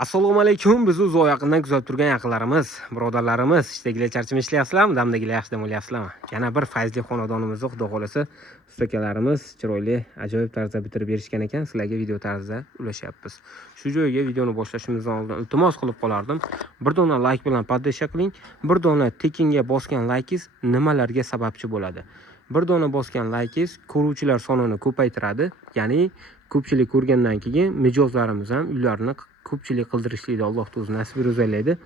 Assalomu alaykum. Biz uzoq yaqindan kuzatib turgan yaqinlarimiz, birodarlarimiz, ishdagilar charchama ishlayapsizlarmi, damdagilar yaxshi dam olyapsizlarmi? Yana bir fayzli xonadonimizni xudo xolasa ustakalarimiz chiroyli, ajoyib tarzda bitirib berishgan ekan. Sizlarga video tarzida ulashyapmiz. Shu joyga videoni boshlashimizdan oldin iltimos qilib qolardim. Bir dona like bilan podpishka qiling. Bir dona tekinga bosgan laykingiz nimalarga sababchi bo'ladi? Bir dona bosgan laykingiz ko'ruvchilar sonini ko'paytiradi. Ya'ni ko'pchilik ko'rgandan keyin mijozlarimiz ham uylarini ko'pchilik qildirishlikda Alloh o'zi nasib etadi.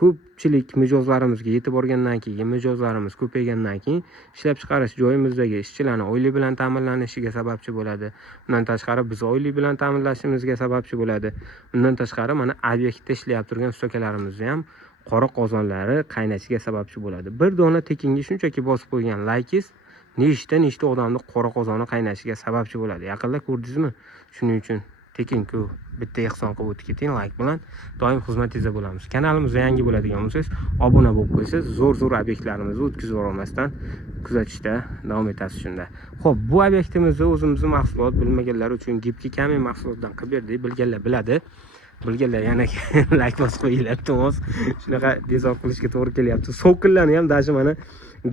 Ko'pchilik mijozlarimizga yetib borgandan keyin, mijozlarimiz ko'paygandan keyin ishlab chiqarish joyimizdagi ishchilarni oylik bilan ta'minlanishiga sababchi bo'ladi. Undan tashqari biz oylik bilan ta'minlashimizga sababchi bo'ladi. Undan tashqari mana obyektda ishlayib turgan ustakalarimizni ham qora qozonlari qaynashiga sababchi bo'ladi. Bir dona tekinga shunchaki bosib qo'ygan laykingiz nechta odamni qora qozoni qaynashiga sababchi bo'ladi. Yaqinda ko'rdingizmi? Shuning uchun tekin-ku bitta ehson qilib o'tib keting, like bilan doim xizmatingizda bo'lamiz. Kanalimizga yangi bo'ladigan bo'lsangiz, obuna bo'lib qo'ysangiz, zo'r obyektlarimizni o'tkazib olmasdan kuzatishda davom etasiz shunda. Xo'p, bu obyektimizni o'zimizning mahsulot bilmaganlar uchun Gipki kamin mahsulotidan qilib berdik. Bilganlar biladi. Bilganlar yana like bosib qo'yinglar, iltimos. Shunaqa dezor qilishga to'g'ri kelyapti. So'killarni ham dashi mana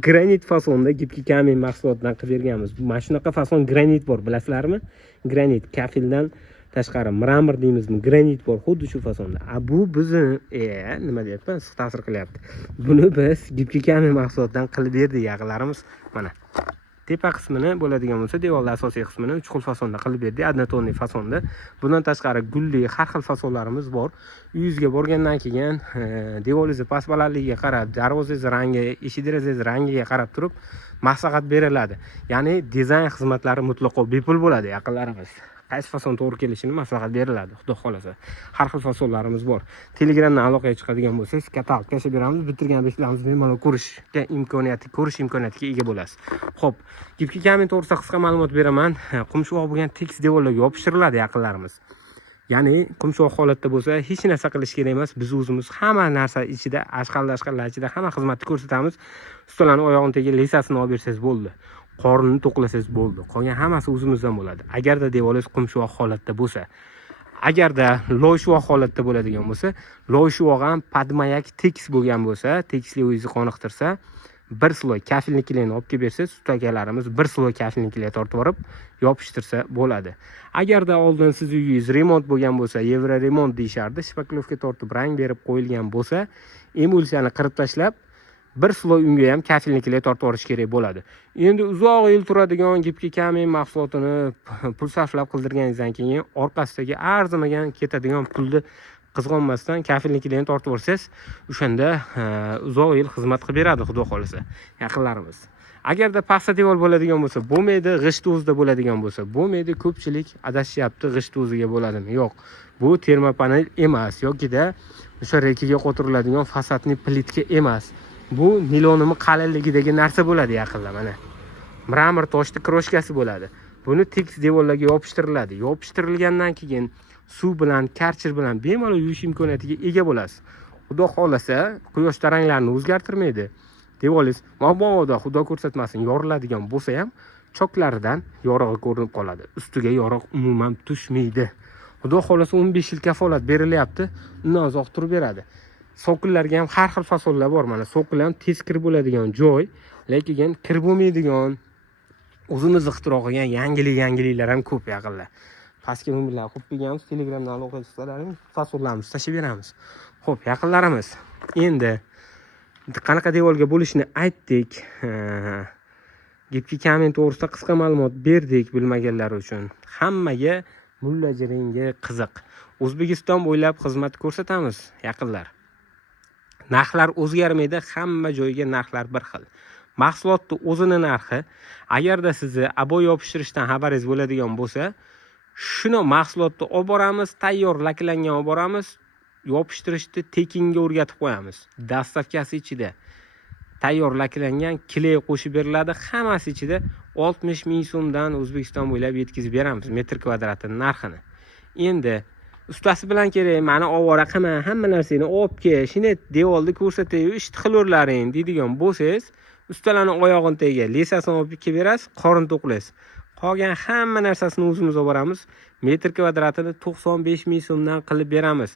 granit fasonda Gipki kamin mahsulotidan qilib berganmiz. Mana shunaqa fason granit bor, bilasizlarmi? Granit kafildan tashqari mramor deymizmi, granit bor, xuddi shu fasonda. Bu bizni nima deyapman, siz ta'sir qilyapti. Buni biz Gipki kamin mahsulotidan qilib berdik yaqinlarimiz. Mana tepa qismini bo'ladigan bo'lsa, devorlar asosiy qismini 3 xil fasonda qilib berdik, однотонный fasonda. Bundan tashqari gulli har xil fasonlarimiz bor. Uyingizga borgandan keyin devoringiz past balandligiga qarab, darvozangiz rangi, eshik derazangiz rangiga qarab turib maslahat beriladi. Ya'ni dizayn xizmatlari mutlaqo bepul bo'ladi yaqinlarimiz. Qaysi fason to'g'ri kelishini maslahat beriladi, xudo xolasa. Har xil fasonlarimiz bor. Telegramdan aloqaga chiqadigan bo'lsangiz, katalog tashib beramiz. Bitirgan obyektlarimizni bemalol ko'rish imkoniyatiga ega bo'lasiz. Xo'p, Gipki kamin to'g'risida qisqa ma'lumot beraman. Qumshoq bo'lgan tekis devorlarga yopishtiriladi yaqinlarimiz. Ya'ni qumshoq holatda bo'lsa, hech narsa qilish kerak emas. Biz o'zimiz hamma narsa ichida, ashqal-dashqallar ichida hamma xizmatni ko'rsatamiz. Ustalarning oyog'ini tegi lisasini olib bersangiz bo'ldi. Qornini to'qlasangiz bo'ldi. Qolgan hammasi o'zimizdan bo'ladi. Agarda devoringiz qumshoq holatda bo'lsa, agarda loyshuvoq holatda bo'ladigan bo'lsa, loyshuvoq ham padmayak tekis bo'lgan bo'lsa, tekislik o'zingizni qoniqtirsa, bir sloy kafilnikilarni olib kelib bersangiz, ustakalarimiz bir sloy kafilnikilar tortib olib yopishtirsa bo'ladi. Agarda oldin siz uyingiz remont bo'lgan bo'lsa, Yevro remont deyishardi, shpaklovka tortib rang berib qo'yilgan bo'lsa, emulsiyani qirib tashlab bir sloy unga ham kafilnikilar tortib olish kerak bo'ladi. Endi uzoq yil turadigan Gipki kamin mahsulotini pul sarflab qildirganingizdan keyin orqasidagi arzimagan ketadigan pulni qizg'onmasdan kafilnikilarni tortib olsangiz, o'shanda uzoq yil xizmat qilib beradi, xudo xolasa yaqinlarimiz. Agarda paxsa devor bo'ladigan bo'lsa, bo'lmaydi, g'isht o'zida bo'ladigan bo'lsa, bo'lmaydi, ko'pchilik adashyapti, g'isht o'ziga bo'ladimi? Yo'q. Bu termopanel emas yokida o'sha rekiga qo'tiriladigan fasadni plitka emas. Bu nilonimi qalinligidagi narsa bo'ladi yaqinlar mana. Mramor toshni kroshkasi bo'ladi. Buni tekis devorlarga yopishtiriladi. Yopishtirilgandan keyin suv bilan, karchir bilan bemalol yuvish imkoniyatiga ega bo'lasiz. Xudo xolasa, quyosh taranglarini o'zgartirmaydi. Devoringiz mabodo xudo ko'rsatmasin yoriladigan bo'lsa ham choklaridan yorug'i ko'rinib qoladi. Ustiga yorug' umuman tushmaydi. Xudo xolasa 15 yil kafolat berilyapti. Undan uzoq turib beradi. So'qillarga ham har xil fasonlar bor. Mana so'qil ham tez kirib bo'ladigan joy, lekin kirib bo'lmaydigan o'zimiz ixtiro qilgan yangiliklar ham ko'p yaqinlar. Pastga nomerlar qo'yib berganmiz, Telegramdan aloqa qilsalaring, fasonlarimizni tashib beramiz. Xo'p, yaqinlarimiz, endi qanaqa devorga bo'lishini aytdik. Gipki kamin to'g'risida qisqa ma'lumot berdik bilmaganlar uchun. Hammaga mullajiringa qiziq. O'zbekiston bo'ylab xizmat ko'rsatamiz yaqinlar. Narxlar o'zgarmaydi, hamma joyga narxlar bir xil. Mahsulotning o'zini narxi, agarda sizni abo yopishtirishdan xabaringiz bo'ladigan bo'lsa, shuni mahsulotni olib boramiz, tayyor laklangan olib boramiz, yopishtirishni tekinga o'rgatib qo'yamiz. Dastavkasi ichida tayyor laklangan kley qo'shib beriladi, hammasi ichida 60 ming so'mdan O'zbekiston bo'ylab yetkazib beramiz metr kvadratining narxini. Endi ustasi bilan kerak, mani ovora qilma, hamma narsani olib kel, shuni devorni ko'rsatayu ish qilaverlaring deydigan bo'lsangiz, ustalarning oyog'ini tagiga lisasini olib kelib berasiz, qorin to'qlaysiz. Qolgan hamma narsasini o'zimiz olib boramiz. Metr kvadratini 95 ming so'mdan qilib beramiz.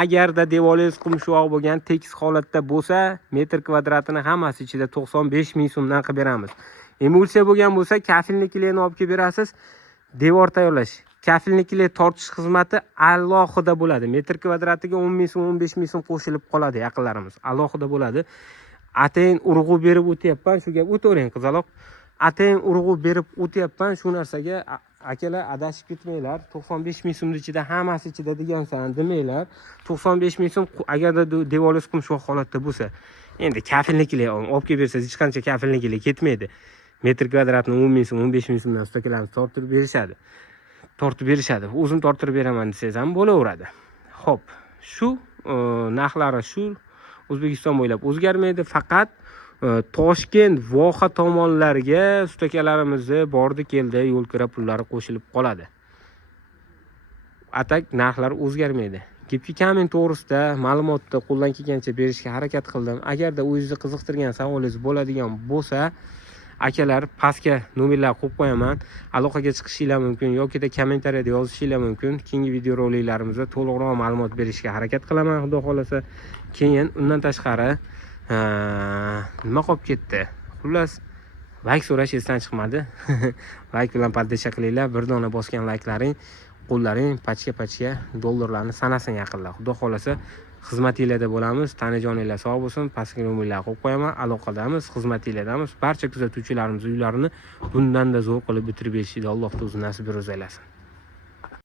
Agarda devolingiz qumshoq bo'lgan tekis holatda bo'lsa, metr kvadratini hammasi ichida 95 ming so'mdan qilib beramiz. Emulsiya bo'lgan bo'lsa, kafilnikilarni olib kelib berasiz. Devor tayyorlash, kafilnikilar tortish xizmati alohida bo'ladi. Metr kvadratiga 10 ming so'm, 15 ming so'm qo'shilib qoladi yaqinlarimiz. Alohida bo'ladi. Atayin urg'u berib o'tyapman, shu gap o'tavering qizaloq. Atayin urg'u berib o'tyapman, shu narsaga akalar adashib ketmanglar. 95 ming so'm ichida hammasi ichida degansan demanglar. 95 ming so'm agarda devolingiz qumshoq holatda bo'lsa, endi kafilnikilar olib kelib bersangiz hech qancha kafilnikilar ketmaydi. Metr kvadratni 10 ming so'm, 15 ming so'mdan ustakalarimiz tortib berishadi. O'zim tortirib beraman desangiz ham bo'laveradi. Xo'p, shu narxlari shu O'zbekiston bo'ylab o'zgarmaydi, faqat Toshkent, Voha tomonlarga ustakalarimizni bordi keldi, yo'l kira pullari qo'shilib qoladi. Atak narxlar o'zgarmaydi. Gapki komment to'g'risida ma'lumotni qo'ldan kelgancha berishga harakat qildim. Agarda o'zingizni qiziqtirgan savolingiz bo'ladigan bo'lsa, akalar pastga nomerlar qo'yib qo'yaman. Aloqaga chiqishinglar mumkin yoki kommentariyada yozishinglar mumkin. Keyingi videoroliklarimizni to'liqroq ma'lumot berishga harakat qilaman, xudo xolasa. Keyin undan tashqari nima qolib ketdi? Xullas, like so'rash esdan chiqmadi. Like bilan podpisha qilinglar. Bir dona bosgan like'laring, qo'llaring pachka dollarlarni sanasin yaqinlar. Xudo xolasa xizmatingizda bo'lamiz. Tanijoninglar sog' bo'lsin. Pastga nomerlar qo'yib qo'yaman. Aloqadamiz, xizmatinglardamiz. Barcha kuzatuvchilarimiz uylarini bundan da zo'r qilib bitirib berishni Alloh o'zi nasib etsin.